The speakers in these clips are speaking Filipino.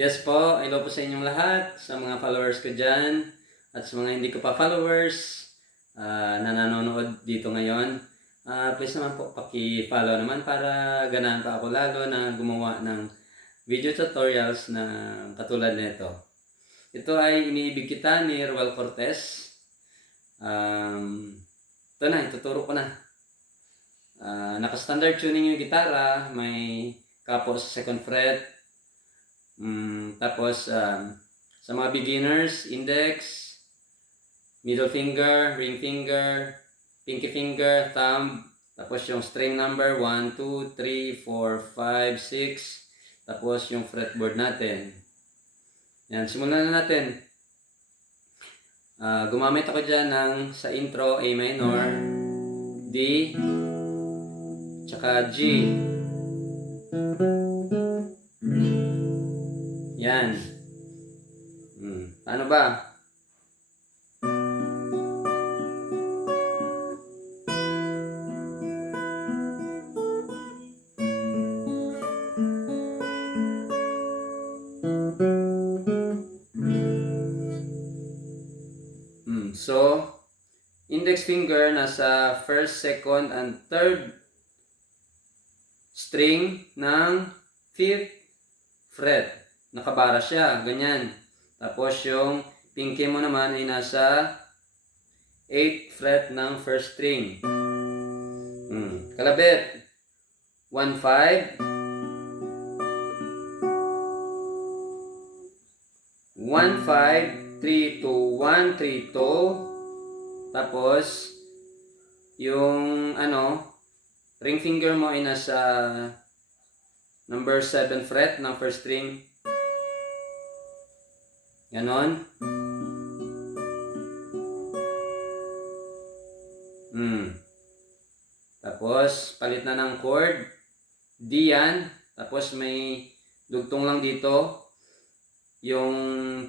Yes po, hello po sa inyong lahat, sa mga followers ko dyan, at sa mga hindi ko pa followers na nanonood dito ngayon. Please naman po paki-follow naman para ganahan pa ako lalo na gumawa ng video tutorials na katulad nito. Ito ay Iniibig Kita ni Roel Cortez. Ito na, ituturo ko na. Naka-standard tuning yung gitara, may kapo sa 2nd fret. Tapos, sa mga beginners, index, middle finger, ring finger, pinky finger, thumb, tapos yung string number 1, 2, 3, 4, 5, 6, tapos yung fretboard natin. Yan, simulan na natin. Gumamit ako dyan ng sa intro A minor, D, tsaka G. Yan. Paano ba? So, index finger nasa 1st, 2nd, and 3rd string ng 5th fret. Nakabara siya, ganyan. Tapos yung pinky mo naman ay nasa 8th fret ng 1st string. Kalabit. 1, 5. 1, 5, 3, 2, 1, 3, 2. Tapos, yung ring finger mo ay nasa number 7 fret ng 1st string. Ganon. Tapos, palit na ng chord. D yan. Tapos, may dugtong lang dito. Yung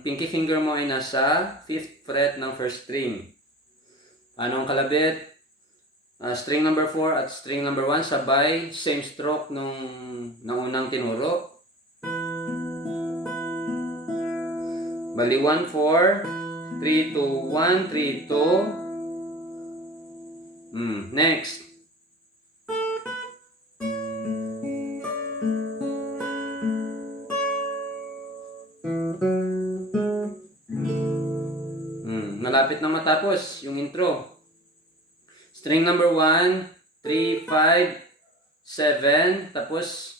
pinky finger mo ay nasa 5th fret ng 1st string. Anong kalabit? String number 4 at string number 1 sabay, same stroke nung unang tinuro. Bali 1, 4, 3, 2, 1, 3, 2. Next. Malapit na matapos yung intro. String number 1, 3, 5, 7. Tapos,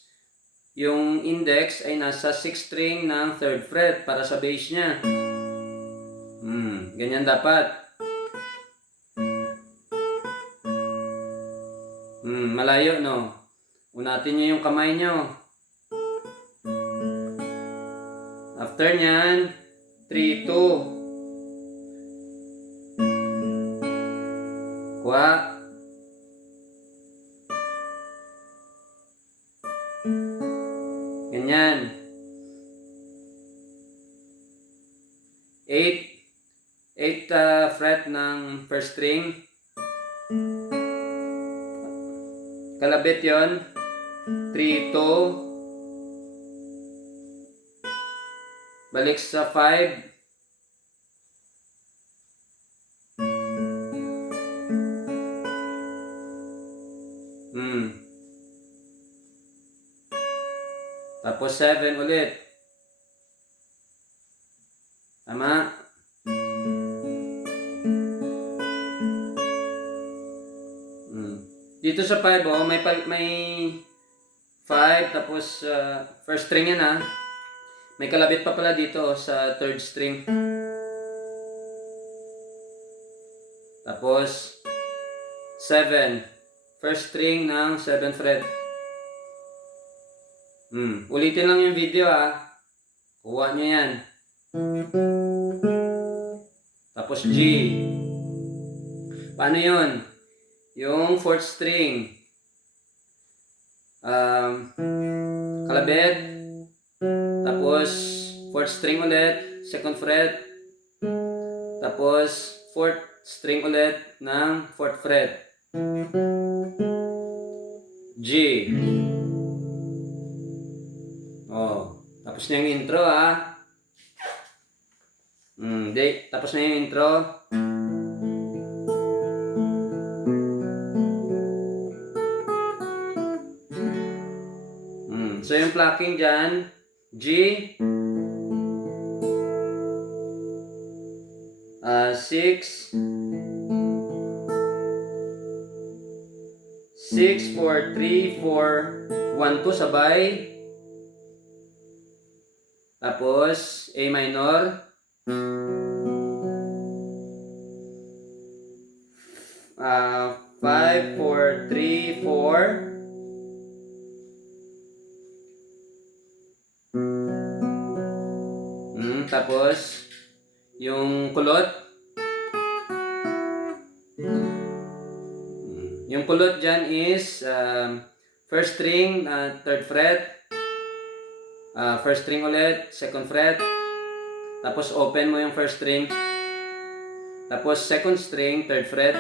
yung index ay nasa 6th string ng 3rd fret para sa bass niya. Ganyan dapat. Malayo, no? Unatin nyo yung kamay nyo. After nyan, 3, 2. Kuha. Ganyan. 8th fret ng 1st string. Kalabit yon. 3, 2. Balik sa 5. Tapos 7 ulit. Tama? Dito sa 5, may 5 tapos 1st string yan . May kalabit pa pala dito sa 3rd string. Tapos 7. 1st string ng 7th fret. Ulitin lang yung video . Kuha nyo yan. Tapos G. Paano yun? Yung 4th string. Kalabit. Tapos 4th string ulit. 2nd fret. Tapos 4th string ulit ng 4th fret. G. Tapos na yung intro ha. Tapos na yung intro. So yung plucking dyan, G, 6, 6, 4, 3, 4, 1, 2 sabay. Tapos A minor. 5, 4, 3, 4. Tapos yung kulot. Yung kulot dyan is first string, third fret. First string ulit, second fret. Tapos open mo yung first string. Tapos second string, third fret.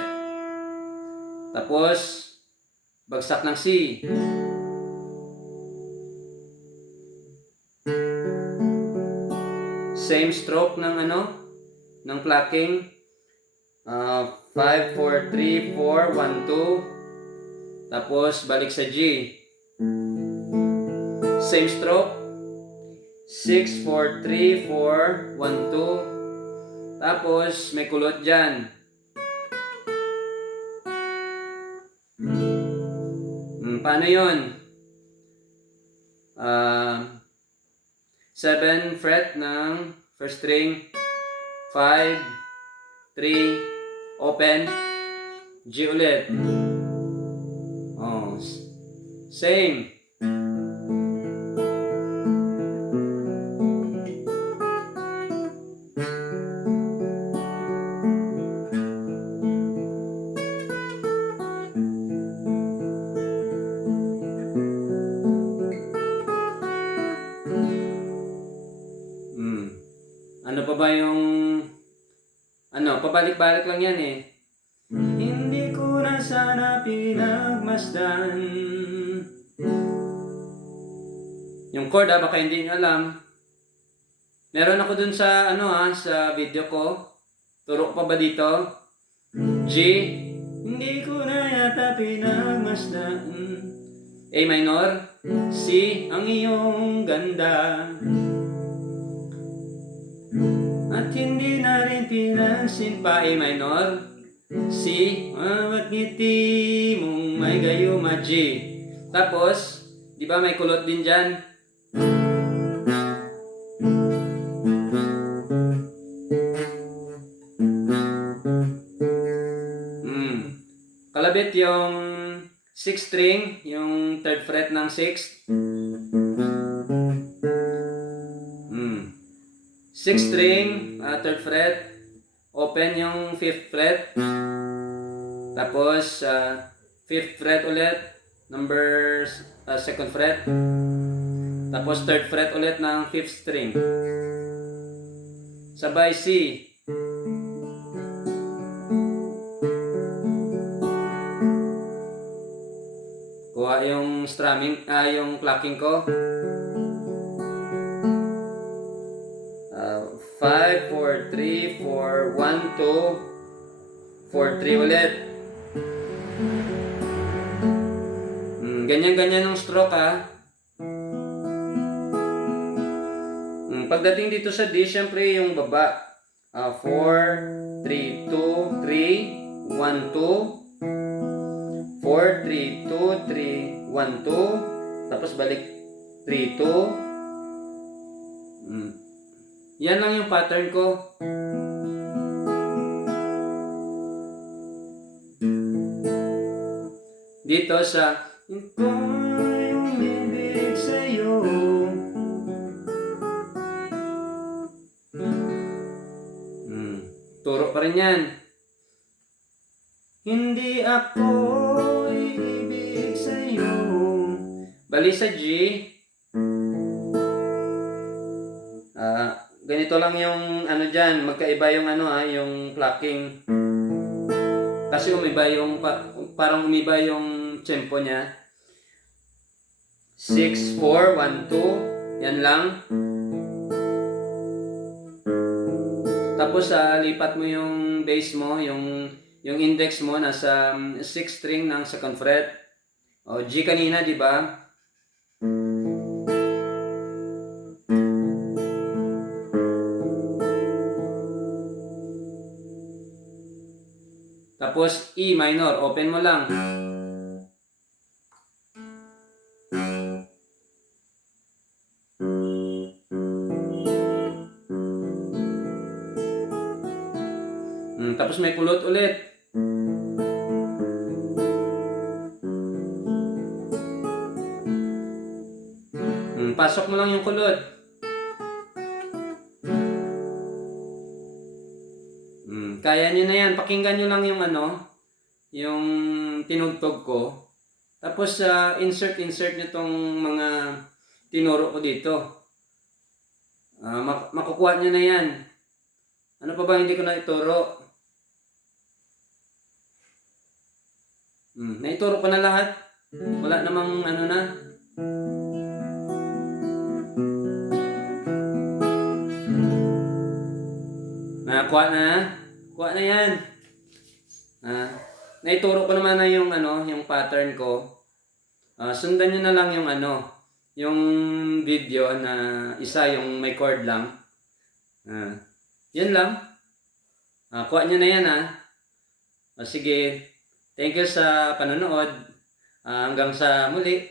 Tapos bagsak ng C. Same stroke ng ng plucking. 5, 4, 3, 4, 1, 2. Tapos balik sa G. Same stroke. 6, 4, 3, 4, 1, 2. Tapos may kulot dyan. Paano yun? 7 fret ng first string, 5, 3, open, G ulit. Same. Ano pa ba yung pabalik-balik lang yan eh. Hindi ko na sana pinagmasdan. Yung chord baka hindi nyo alam. Meron ako dun sa sa video ko. Turo ko pa ba dito? G, hindi ko na yata pinagmasdan. A minor, C, ang iyong ganda. At hindi na rin pinansin pa. A minor, C, at ngiti mong may gayuma. G. Tapos, di ba may kulot din dyan? Kalabit yung 6th string, yung 3rd fret ng 6th. 6th string, 3rd fret, open yung 5th fret, tapos 5th fret ulit, number 2nd fret, tapos 3rd fret ulit ng 5th string, sabay C. Kuha yung strumming, yung plucking ko. 5, 4, 3, 4, 1, 2, 4, 3 ulit. Ganyan-ganyan ang stroke ha. Pagdating dito sa D, syempre yung baba. 4, 3, 2, 3, 1, 2. 4, 3, 2, 3, 1, 2. Tapos balik 3, 2. Yan lang yung pattern ko. Dito sa ito yung ibig sa'yo. Turo pa rin yan. Hindi ako ibig sa'yo. Bali sa G. Ganito lang yung dyan, magkaiba yung yung plucking. Kasi umiba yung parang umiba yung tempo niya. 6, 4, 1, 2. Yan lang. Tapos lipat mo yung bass mo, yung index mo nasa 6th string ng second fret. O G kanina, di ba? Tapos E minor, open mo lang. Tapos may kulot ulit. Pasok mo lang yung kulot. Kaya nyo na yan. Pakinggan nyo lang yung yung tinugtog ko. Tapos insert nyo tong mga tinuro ko dito. Makukuha nyo na yan. Ano pa ba hindi ko na ituro? Naituro ko na lahat. Wala namang na. Kuha na. Kuha na yan. Naituro ko naman na yung yung pattern ko. Sundan nyo na lang yung yung video na isa yung may chord lang. Yan lang. Kuha nyo na yan sige. Thank you sa panonood. Hanggang sa muli.